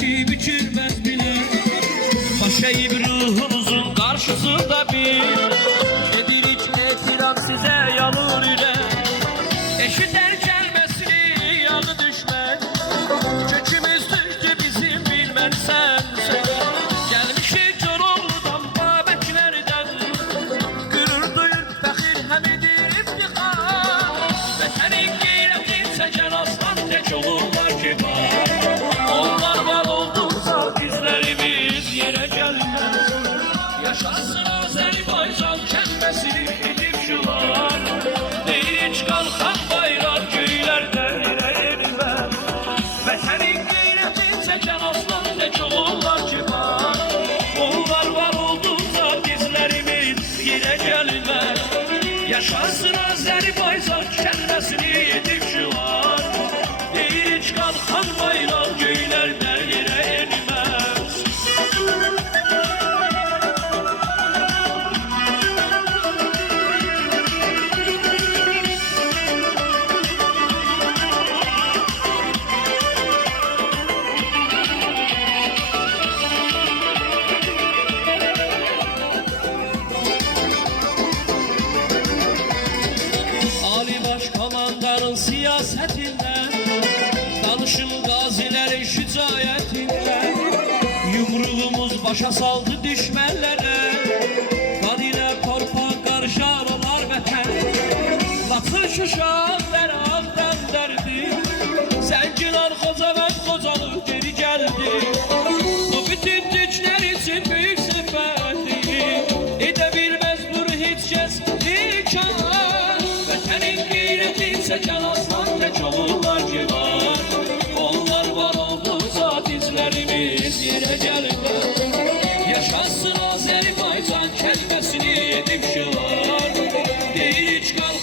hasreti biçilmez bile. Baş eğip ruhunuzun karşısında bir nedir hiç etiram size yanır ile. Eşiter gelmesini yanı düşmez. Kökümüzdür ki bizim bilmen sensin. Gelmişik Koroğlu'dan Babəklərdən. Gürür duyur fəxir həm edir iftixar. Vətənin qeyrətin çəkən aslan tək olurlar ki var. Onlar var olduqca dizlərimiz yerə gəlməz. Yaşasın Azərbaycan kəlməsini edib şular. Deyir heç qalxan bayraq göylərdən irə erilməz. Vətənin qeyrətin çəkən aslan tək olurlar ki var. Onlar var olduqca dizlərimiz yerə gəlməz. Yaşasın Azərbaycan kəlməsini edib şular. Deyir heç qalxan bayraq göylərdən irə erilməz. Ali Başkomandanın siyasetinden, danışın gazilerin şücayetinden. Yumruğumuz başa saldı düşmenlere, kan ile torpaq qarşılar vətən. Batır Şuşalar ağdan dərdi, Zəngilan Xocavənd Xocalı geri gəldi. Bu bütün türklər için büyük sifəti, edə bilməz bunu heç kəs inkar. Vətənin qeyrətin çəkən aslan tək olurlar ki var. Onlar var olduqca dizlərimiz yerə gəlməz. Yaşasın Azərbaycan kəlməsini edib şular. Deyir heç qalxan